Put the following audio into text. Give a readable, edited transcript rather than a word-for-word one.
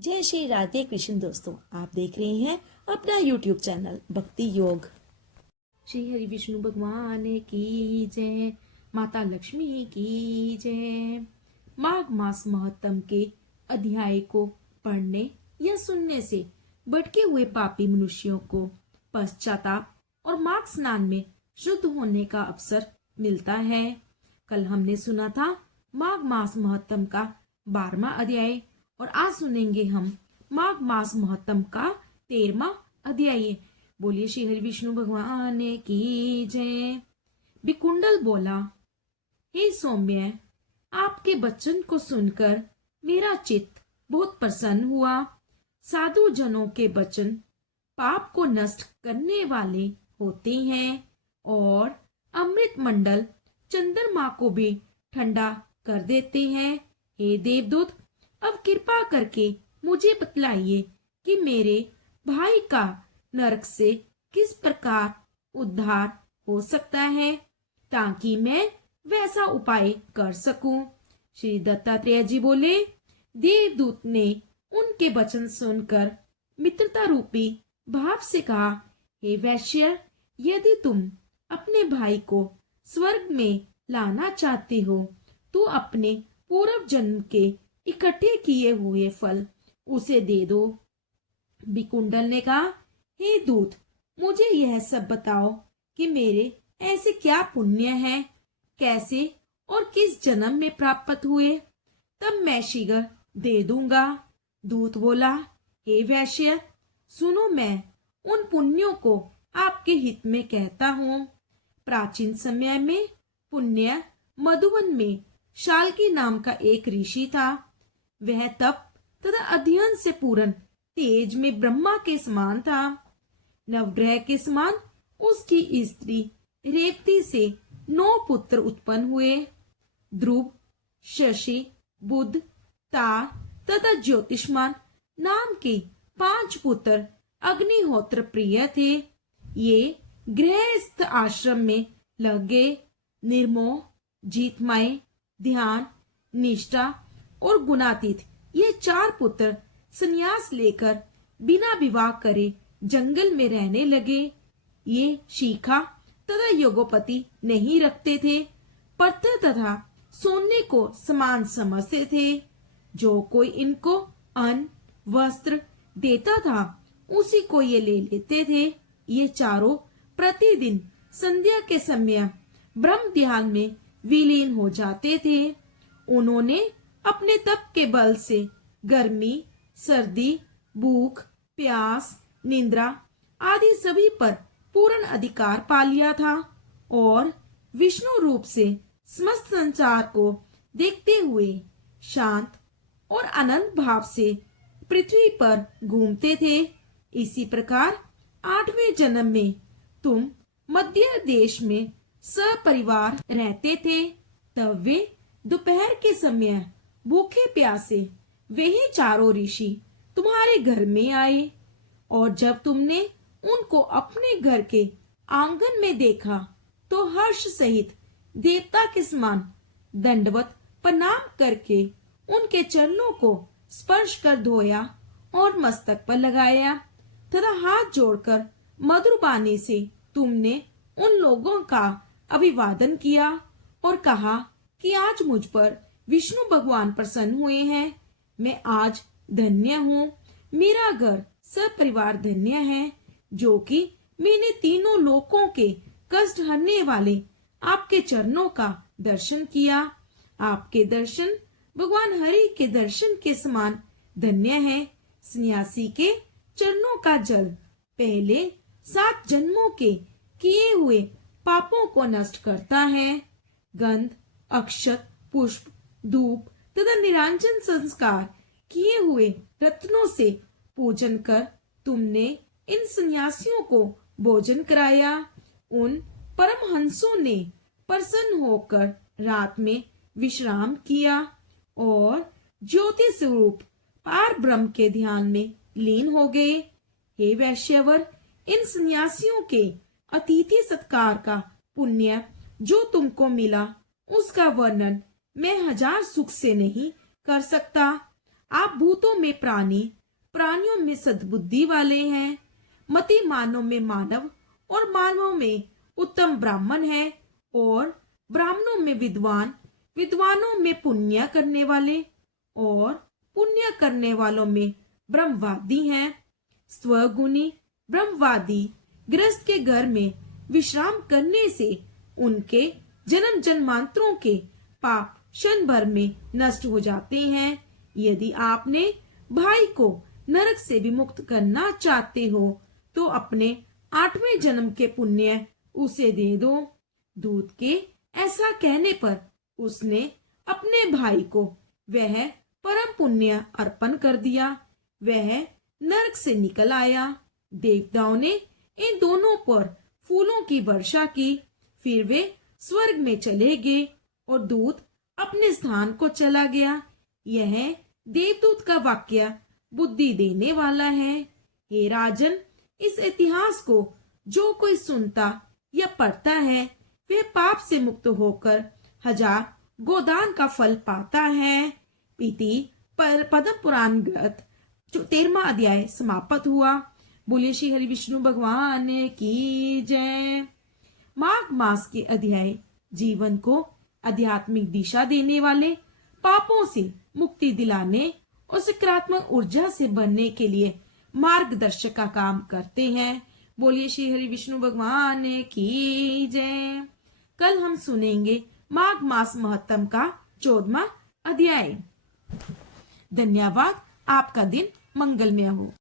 जय श्री राधे कृष्ण दोस्तों, आप देख रहे हैं अपना YouTube चैनल भक्ति योग। श्री हरि विष्णु भगवान की जय, माता लक्ष्मी की जय। माघ मास महत्तम के अध्याय को पढ़ने या सुनने से भटके हुए पापी मनुष्यों को पश्चाताप और माघ स्नान में शुद्ध होने का अवसर मिलता है। कल हमने सुना था माघ मास महत्तम का 12वां अध्याय और आज सुनेंगे हम माघ मास महत्तम का 13वां अध्याय। बोलिए श्री हरि विष्णु भगवान की जय। विकुंडल बोला, हे सौम्य, आपके वचन को सुनकर मेरा चित्त बहुत प्रसन्न हुआ। साधु जनों के वचन पाप को नष्ट करने वाले होते हैं और अमृत मंडल चंद्रमा को भी ठंडा कर देते हैं। हे देवदूत, अब कृपा करके मुझे बतलाइए कि मेरे भाई का नरक से किस प्रकार उद्धार हो सकता है ताकि मैं वैसा उपाय कर सकूं। श्री दत्तात्रेय जी बोले, देवदूत ने उनके वचन सुनकर मित्रता रूपी भाव से कहा, हे वैश्य, यदि तुम अपने भाई को स्वर्ग में लाना चाहते हो तो अपने पूर्व जन्म के इकट्ठे किए हुए फल उसे दे दो। विकुंडल ने कहा, हे दूत, मुझे यह सब बताओ कि मेरे ऐसे क्या पुण्य हैं, कैसे और किस जन्म में प्राप्त हुए, तब मैं शीघ्र दे दूंगा। दूत बोला, हे वैश्य, सुनो, मैं उन पुण्यों को आपके हित में कहता हूँ। प्राचीन समय में पुण्य मधुवन में शाल्की नाम का एक ऋषि था। वह तप तथा अध्ययन से पूर्ण तेज में ब्रह्मा के समान था। नवग्रह के समान उसकी स्त्री रेवती से 9 पुत्र उत्पन्न हुए। ध्रुव, शशि, बुध, तार तथा ज्योतिष्मान नाम के 5 पुत्र अग्निहोत्र प्रिय थे। ये गृहस्थ आश्रम में लग गए। निर्मोह, जीतमय, ध्यान, निष्ठा और गुणातीत ये 4 पुत्र संन्यास लेकर बिना विवाह करे जंगल में रहने लगे। ये शिखा तथा योगोपति नहीं रखते थे, पत्थर तथा सोने को समान समझते थे। जो कोई इनको अन्न वस्त्र देता था उसी को ये ले लेते थे। ये चारों प्रतिदिन संध्या के समय ब्रह्म ध्यान में विलीन हो जाते थे। उन्होंने अपने तप के बल से गर्मी, सर्दी, भूख, प्यास, निद्रा आदि सभी पर पूर्ण अधिकार पा लिया था और विष्णु रूप से समस्त संसार को देखते हुए शांत और अनंत भाव से पृथ्वी पर घूमते थे। इसी प्रकार 8वें जन्म में तुम मध्य देश में सपरिवार रहते थे। तब वे दोपहर के समय भूखे प्यासे वही चारों ऋषि तुम्हारे घर में आए और जब तुमने उनको अपने घर के आंगन में देखा तो हर्ष सहित देवता के समान दंडवत प्रणाम करके उनके चरणों को स्पर्श कर धोया और मस्तक पर लगाया तथा हाथ जोड़कर मधुर वाणी से तुमने उन लोगों का अभिवादन किया और कहा कि आज मुझ पर विष्णु भगवान प्रसन्न हुए हैं। मैं आज धन्य हूँ। मेरा घर सपरिवार धन्य है, जो कि मैंने तीनों लोकों के कष्ट हरने वाले आपके चरणों का दर्शन किया। आपके दर्शन भगवान हरि के दर्शन के समान धन्य है। सन्यासी के चरणों का जल पहले 7 जन्मों के किए हुए पापों को नष्ट करता है। गंध, अक्षत, पुष्प, धूप तथा निरांजन संस्कार किए हुए रत्नों से पूजन कर तुमने इन सन्यासियों को भोजन कराया। उन परमहंसों ने प्रसन्न होकर रात में विश्राम किया और ज्योति स्वरूप पार ब्रह्म के ध्यान में लीन हो गए। हे वैश्यवर, इन सन्यासियों के अतिथि सत्कार का पुण्य जो तुमको मिला उसका वर्णन मैं 1000 सुख से नहीं कर सकता। आप भूतों में प्राणी, प्राणियों में सद्बुद्धि वाले हैं, मति मानव में मानव और मानवों में उत्तम ब्राह्मण है, और ब्राह्मणों में विद्वान, विद्वानों में पुण्य करने वाले और पुण्य करने वालों में ब्रह्मवादी हैं। स्वगुणी ब्रह्मवादी गृहस्थ के घर में विश्राम करने से उनके जन्म जन्मांतरों के पाप क्षण भर में नष्ट हो जाते हैं। यदि आपने भाई को नरक से भी मुक्त करना चाहते हो तो अपने 8वें जन्म के पुण्य उसे दे दो। दूत के ऐसा कहने पर उसने अपने भाई को वह परम पुण्य अर्पण कर दिया। वह नरक से निकल आया। देवताओं ने इन दोनों पर फूलों की वर्षा की। फिर वे स्वर्ग में चले गए और दूत अपने स्थान को चला गया। यह देवदूत का वाक्य बुद्धि देने वाला है। हे राजन, इस इतिहास को जो कोई सुनता या पढ़ता है वह पाप से मुक्त होकर 1000 गोदान का फल पाता है। इति पद्म पुराण ग्रंथ 13वां अध्याय समाप्त हुआ। बोलिए श्री हरि विष्णु भगवान की जय। माघ मास के अध्याय जीवन को आध्यात्मिक दिशा देने वाले, पापों से मुक्ति दिलाने और सकारात्मक ऊर्जा से बनने के लिए मार्गदर्शक का काम करते हैं। बोलिए श्री हरि विष्णु भगवान की जय। कल हम सुनेंगे माघ मास महत्तम का 14वां अध्याय। धन्यवाद। आपका दिन मंगलमय हो।